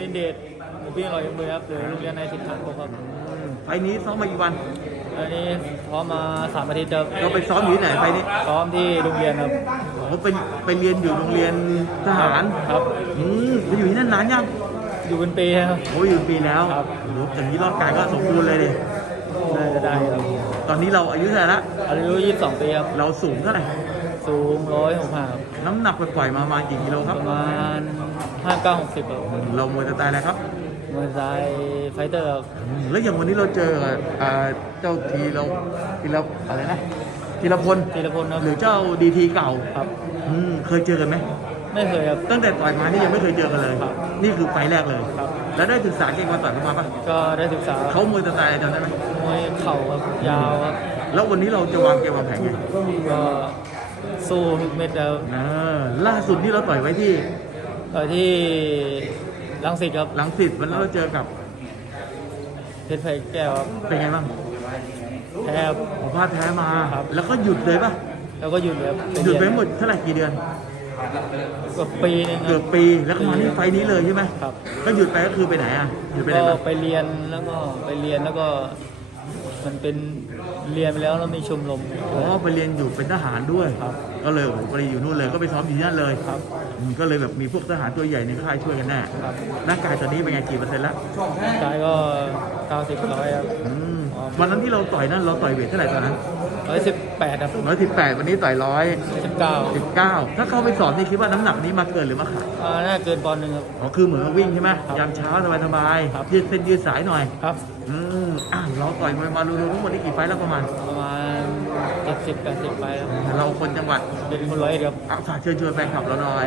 ลินเดชหมูปิ้งอร่อยมือครับหรือโรงเรียนในสิทธิ์ทางบกครับไฟล์นี้ซ้อมมากี่วัน อันนี้พร้อมมาสามอาทิตย์ครับเราไปซ้อมอยู่ที่ไหนไฟล์นี้ซ้อมที่โรงเรียนครับผมเป็นไปเรียนอยู่โรงเรียนทหารครับอืมไปอยู่ที่นั่นนานยังอยู่เป็นปีครับโอ้ยอยู่ปีแล้วครับโอ้โหอย่างนี้ร่างกายก็สมบูรณ์เลยดิน่าจะได้ครับตอนนี้เราอายุเท่าไหร่ละอายุ22ปีครับเราสูงเท่าไหร่สูง165ครับ น้ำหนักไปปล่อยๆมาประมาณกี่กิโลคปรับระมาณ59 60ครับเรามวยจะตายอะไรครับมวยซ้ายไฟเตอร์ครับอืมแล้วอย่างวันนี้เราเจออ่าเจ้าทีเราทีเราอะไรนะทีละพลธีรพลครับหรือเจ้าดีทีเก่าครับ อืมเคยเจอกันไหมไม่เคยครับ ตั้งแต่ต่อยมานี่ยังไม่เคยเจอกันเลย ครับนี่คือไฟล์แรกเลย ครับ แล้วได้ศึกษาเก่งมาต่อยเข้ามาปะก็ได้ศึกษาเขามวยสไตล์อะไรจำได้ไหมมวยเข่าครับยาวครับแล้ววันนี้เราจะวางเกมวางแผนไงก็ สู้ทุกเม็ดแล้วเออล่าสุดที่เราต่อยไว้ที่ต่อยที่ลังสิตครับหลังสิทธิ์วันนั้นเราเจอกับเพชรไฟแก้วครับเป็นไงบ้างแพ้ครับ ผมพลาดแพ้มา ครับ แล้วก็หยุดเลยปะแล้วก็หยุดเลยครับหยุดไปเรีนหมดเท่าไหร่กี่เดือนก็ปีหนึงคเกืรัอบ บปีแล้วก็มานี่ไฟล์นี้เลยใช่ไหมครับ ก็หยุดไปก็คือไปไหนอะหยุดไปไหนก็มาไปเรียนแล้วก็ไปเรียนแล้วก็ มันเป็นเรียนไปแล้วแล้วมีชมรมอ๋อไปเรียนอยู่เป็นทหารด้วยครับ ก็เลยโอ้โหไปอยู่นู่นเลยก็ไปซ้อมอยู่ที่นั่นเลยครับอืมก็เลยแบบมีพวกทหารตัวใหญ่ในค่ายช่วยกันแน่ครับร่างกายตอนนี้เป็นไงกี่เปอร์เซ็นต์แล้วกายก็90ร้อยครับอืมอ๋อวันนั้นที่เราต่อยนั่นเราต่อยเวทเท่าไหร่ตอนนั้นร้อยสิบแปดครับร้อยสิบแปดวันนี้ต่อยร้อยสิบเก้าสิบเก้าถ้าเข้าไปสอนนี่คิดว่าน้ำหนักนี้มาเกินหรือมาขาดอ่าน่าเกินปอนด์หนึ่งครับอ๋อคือเหมือนกับวิ่งใช่ไหมครับยามเช้าสบายสบายๆครับยืดเส้นยืดสายหน่อยครับอืม อะเราต่อยมวยมารวมๆทั้งหมดนี่กี่ไฟล์แล้วประมาณประมาณเจ็ดสิบแปดสิบไปครับเราคนจังหวัดเป็นคนร้อยเอ็ดครับเอาฝากเชิญชวนแฟนคลับเราหน่อย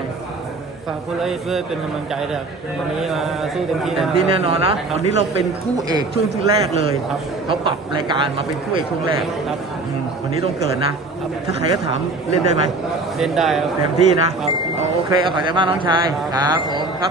ฝากคนร้อยเอ็ดด้วยเป็นกำลังใจด้วยครับวันนี้มาสู้เต็มที่แต่นะที่แน่นอนนะตอนนี้เราเป็นคู่เอกช่วงที่แรกเลยครับเขาปรับรายการมาเป็นคู่เอกช่วงแรกครับ อืมวันนี้ต้องเกิดนะครับถ้าใครก็ถามเล่นได้ไหมเล่นได้ครับ เต็มที่นะครับ โอเคเอาขอบใจมากน้องชายครับผมครับ